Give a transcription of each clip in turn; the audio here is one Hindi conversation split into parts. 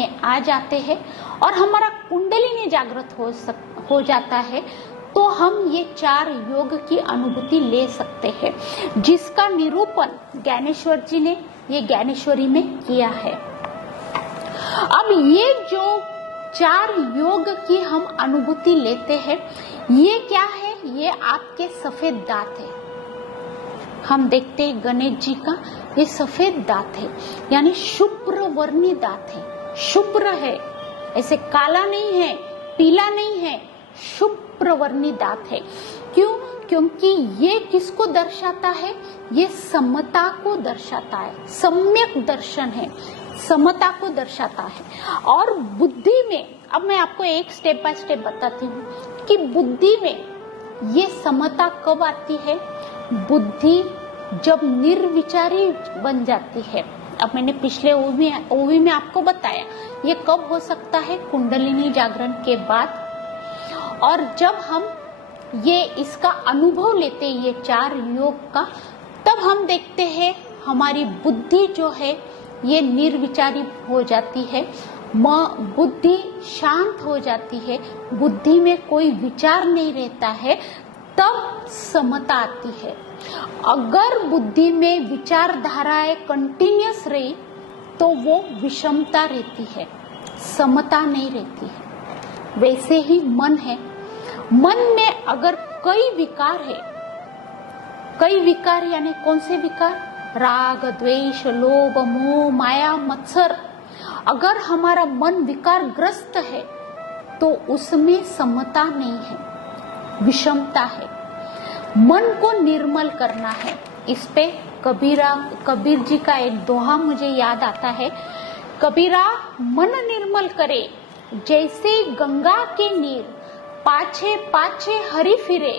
में आ जाते हैं और हमारा कुंडलिनी जागृत हो जाता है, तो हम ये 4 योग की अनुभूति ले सकते हैं, जिसका निरूपण ज्ञानेश्वर जी ने ये ज्ञानेश्वरी में किया है। अब ये जो 4 योग की हम अनुभूति लेते हैं, ये क्या है? ये आपके सफेद दांत है। हम देखते हैं गणेश जी का ये सफेद दांत है, यानी शुभ्र वर्णी दांत है, शुभ्र है, ऐसे काला नहीं है, पीला नहीं है, शुभ्र वर्णी दांत है। क्यों? क्योंकि ये किसको दर्शाता है? ये समता को दर्शाता है, सम्यक दर्शन है, समता को दर्शाता है। और बुद्धि में, अब मैं आपको एक स्टेप बाय स्टेप बताती हूँ कि बुद्धि में ये समता कब आती है? बुद्धि जब निर्विचारी बन जाती है। अब मैंने पिछले ओवी में आपको बताया ये कब हो सकता है? कुंडलिनी जागरण के बाद। और जब हम ये इसका अनुभव लेते हैं ये 4 योग का, तब हम देखते हैं हमारी बुद्धि जो है ये निर्विचारी हो जाती है, बुद्धि शांत हो जाती है, बुद्धि में कोई विचार नहीं रहता है, तब समता आती है। अगर बुद्धि में विचारधाराएं कंटिन्यूअस रही तो वो विषमता रहती है, समता नहीं रहती है। वैसे ही मन है, मन में अगर कई विकार है, कई विकार यानी कौन से विकार? राग, द्वेष, लोभ, मोह, माया, मत्सर। अगर हमारा मन विकारग्रस्त है तो उसमें समता नहीं है, विषमता है। मन को निर्मल करना है। इस पे कबीर जी का एक दोहा मुझे याद आता है, कबीरा मन निर्मल करे जैसे गंगा के नीर, पाछे पाछे हरि फिरे,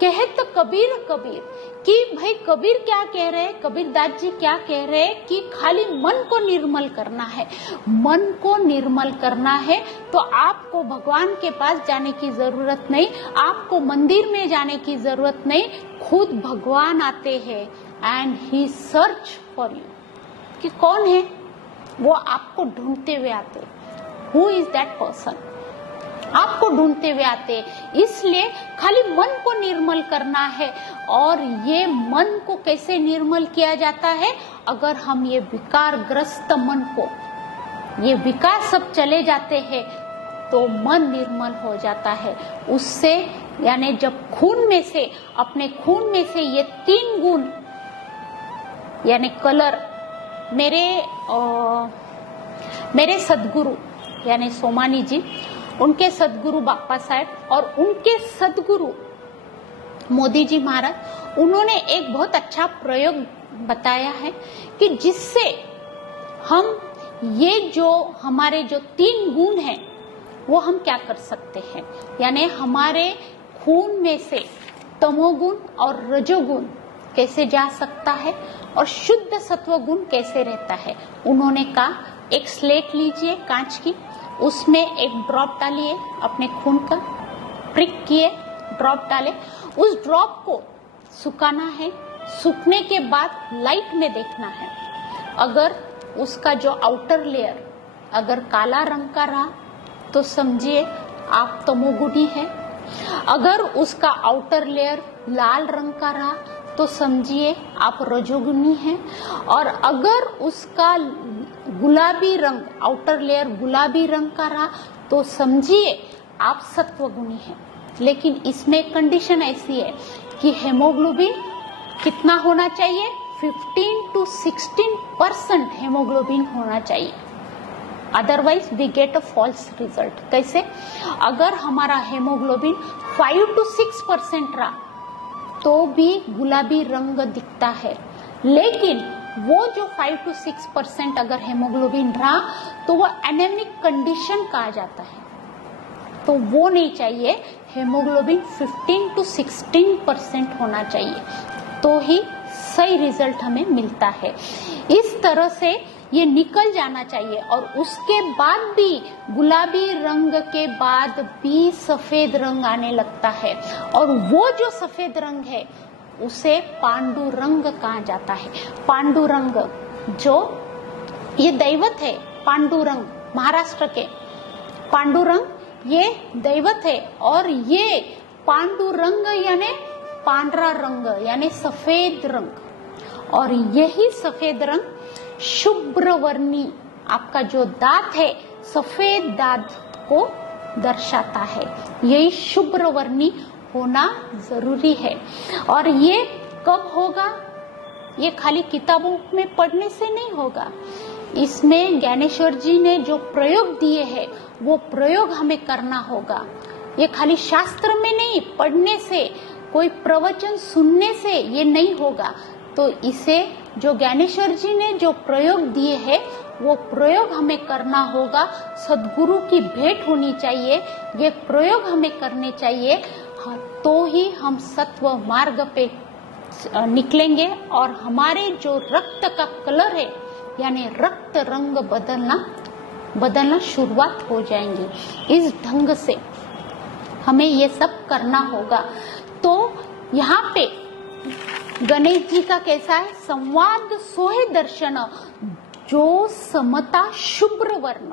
कहत कबीर कबीर। कि भाई कबीर क्या कह रहे हैं, कबीर दास जी क्या कह रहे हैं कि खाली मन को निर्मल करना है। मन को निर्मल करना है तो आपको भगवान के पास जाने की जरूरत नहीं, आपको मंदिर में जाने की जरूरत नहीं, खुद भगवान आते हैं and he search for you. कि कौन है वो? आपको ढूंढते हुए आते। Who is that person? आपको ढूंढते हुए आते। इसलिए खाली मन को निर्मल करना है। और ये मन को कैसे निर्मल किया जाता है? अगर हम ये विकारग्रस्त मन को, ये विकार सब चले जाते हैं तो मन निर्मल हो जाता है। उससे यानी जब खून में से, अपने खून में से ये 3 गुण यानी कलर, मेरे सदगुरु यानी सोमानी जी, उनके सदगुरु बापा साहब और उनके सदगुरु मोदी जी महाराज, उन्होंने एक बहुत अच्छा प्रयोग बताया है कि जिससे हम ये जो हमारे जो 3 गुण हैं वो हम क्या कर सकते हैं। यानी हमारे खून में से तमोगुण और रजोगुण कैसे जा सकता है और शुद्ध सत्व गुण कैसे रहता है। उन्होंने कहा एक स्लेट लीजिए कांच की, उसमें एक ड्रॉप डालिए अपने खून का, प्रिक किए, ड्रॉप डाले, उस ड्रॉप को सुखाना है। सूखने के बाद लाइट में देखना है। अगर उसका जो आउटर लेयर अगर काला रंग का रहा तो समझिए आप तमोगुणी है। अगर उसका आउटर लेयर लाल रंग का रहा तो समझिए आप रजोगुणी हैं। और अगर उसका गुलाबी रंग, आउटर लेयर गुलाबी रंग का रहा तो समझिए आप सत्वगुणी हैं। लेकिन इसमें कंडीशन ऐसी है कि हेमोग्लोबिन कितना होना चाहिए? 15 to 16% हेमोग्लोबिन होना चाहिए, otherwise we get a false result. कैसे? अगर हमारा हेमोग्लोबिन 5 to 6% रहा तो भी गुलाबी रंग दिखता है, लेकिन वो जो 5 to 6% अगर हेमोग्लोबिन रहा तो वो एनेमिक कंडीशन कहा जाता है, तो वो नहीं चाहिए। हेमोग्लोबिन 15 to 16% होना चाहिए तो ही सही रिजल्ट हमें मिलता है। इस तरह से ये निकल जाना चाहिए। और उसके बाद भी गुलाबी रंग के बाद भी सफेद रंग आने लगता है, और वो जो सफेद रंग है उसे पांडुरंग कहा जाता है। पांडुरंग जो ये दैवत है, पांडुरंग महाराष्ट्र के पांडुरंग ये दैवत है। और ये पांडुरंग यानी पांडरा रंग यानी सफेद रंग, और यही सफेद रंग शुभ्रवर्णी आपका जो दांत है सफेद दांत को दर्शाता है। यही शुभ्रवर्णी होना जरूरी है। और ये कब होगा? ये खाली किताबों में पढ़ने से नहीं होगा। इसमें ज्ञानेश्वर जी ने जो प्रयोग दिए हैं वो प्रयोग हमें करना होगा। ये खाली शास्त्र में नहीं, पढ़ने से, कोई प्रवचन सुनने से ये नहीं होगा। तो इसे जो ज्ञानेश्वर जी ने जो प्रयोग दिए हैं वो प्रयोग हमें करना होगा। सद्गुरु की भेंट होनी चाहिए, ये प्रयोग हमें करने चाहिए। तो ही हम सत्व मार्ग पे निकलेंगे और हमारे जो रक्त का कलर है यानी रक्त रंग बदलना शुरुआत हो जाएंगी। इस ढंग से हमें ये सब करना होगा। तो यहाँ पे गणेश जी का कैसा है? संवाद सोहे दर्शन जो समता शुभ्र वर्ण,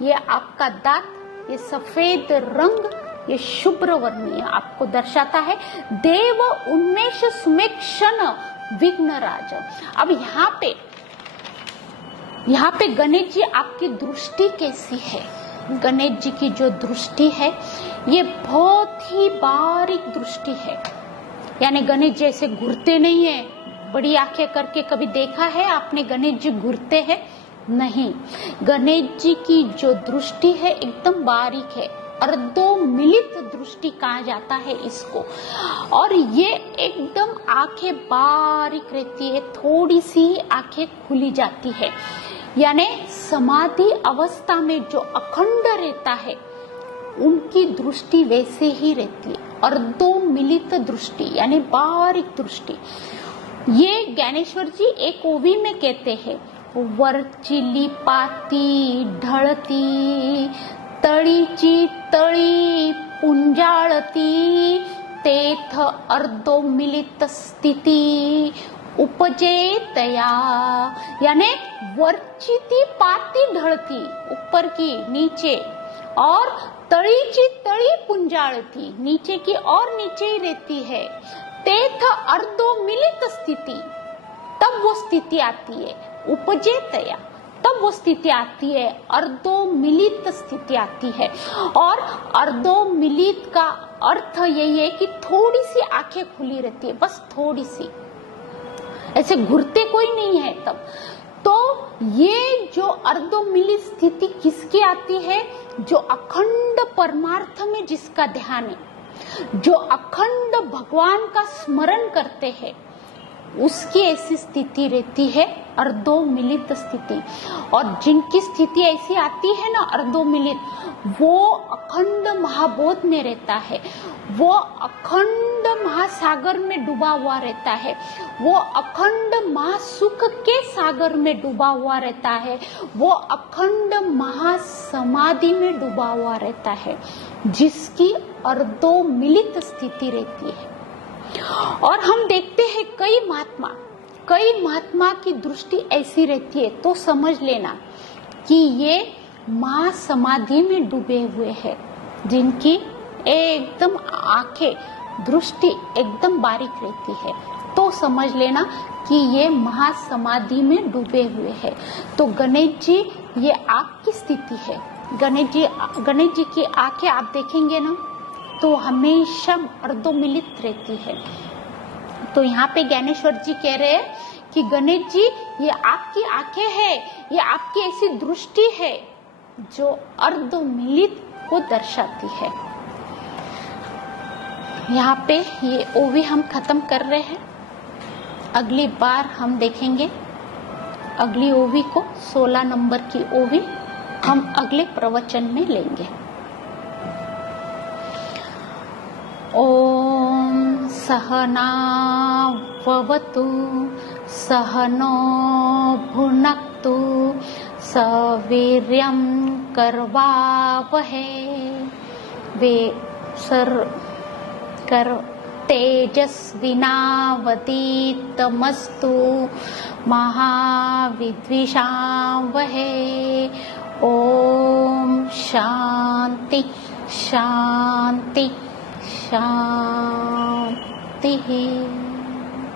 ये आपका दांत, ये सफेद रंग, ये शुभ्र वर्णीय आपको दर्शाता है। देव उन्मेष सुमेक्षण विघ्नराज। अब यहाँ पे गणेश जी आपकी दृष्टि कैसी है? गणेश जी की जो दृष्टि है ये बहुत ही बारीक दृष्टि है। यानी गणेश जी ऐसे घूरते नहीं है, बड़ी आंखें करके कभी देखा है आपने गणेश जी घूरते हैं? नहीं, गणेश जी की जो दृष्टि है एकदम बारीक है। अर्धोमिलित दृष्टि कहा जाता है इसको। और ये एकदम आंखें बारीक रहती है, थोड़ी सी आंखें खुली जाती है। यानी समाधि अवस्था में जो अखंड रहता है उनकी दृष्टि वैसे ही रहती है, अर्धोमिलित दृष्टि यानी बारीक दृष्टि। ये ज्ञानेश्वर जी एक ओवी में कहते हैं, वरचिली पाती ढळती तळीची तळी पुंजाळती तेथ अर्धोमिलित स्थिती उपजे तया। यानी वरची ती पाती ढळती, ऊपर की नीचे, और तळीची तळी पुंजाळती, नीचे की और नीचे ही रहती है। तेथ अर्धोमिलित स्थिति, तब वो स्थिति आती है। उपजे तया, तब वो स्थिति आती है, अर्धोमिलित स्थिति आती है। और अर्धोमिलित का अर्थ यही है कि थोड़ी सी आंखें खुली रहती है, बस थोड़ी सी, ऐसे घुरते कोई नहीं है तब। तो ये जो अर्धोमिलित स्थिति किसकी आती है? जो अखंड परमार्थ में जिसका ध्यान है, जो अखंड भगवान का स्मरण करते हैं, उसकी ऐसी स्थिति रहती है, अर्धोमिलित स्थिति। और जिनकी स्थिति ऐसी आती है ना अर्धोमिलित, वो अखंड महाबोध में रहता है, वो अखंड महासागर में डूबा हुआ रहता है, वो अखंड महासुख के सागर में डूबा हुआ रहता है, वो अखंड महासमाधि में डूबा हुआ रहता है, जिसकी अर्धोमिलित स्थिति रहती है। और हम देखते हैं कई महात्मा की दृष्टि ऐसी रहती है, तो समझ लेना कि ये महासमाधि में डूबे हुए हैं, जिनकी एकदम आंखें, दृष्टि एकदम बारीक रहती है, तो समझ लेना कि ये महासमाधि में डूबे हुए हैं। तो गणेश जी ये आपकी स्थिति है। गणेश जी की आंखें आप देखेंगे ना तो हमेशा अर्धोमिलित रहती है। तो यहाँ पे ज्ञानेश्वर जी कह रहे हैं कि गणेश जी ये आपकी आंखें है, ये आपकी ऐसी दृष्टि है जो अर्धोमिलित को दर्शाती है। यहाँ पे ये ओवी हम खत्म कर रहे हैं। अगली बार हम देखेंगे अगली ओवी को, 16 नंबर की ओवी हम अगले प्रवचन में लेंगे। ओम सहना भवतु सहनो भुनक्तु सवीर्यं करवावहै तेजस्विनावतीतमस्तु महाविद्विषावहै। ओम शांति शांति शांति।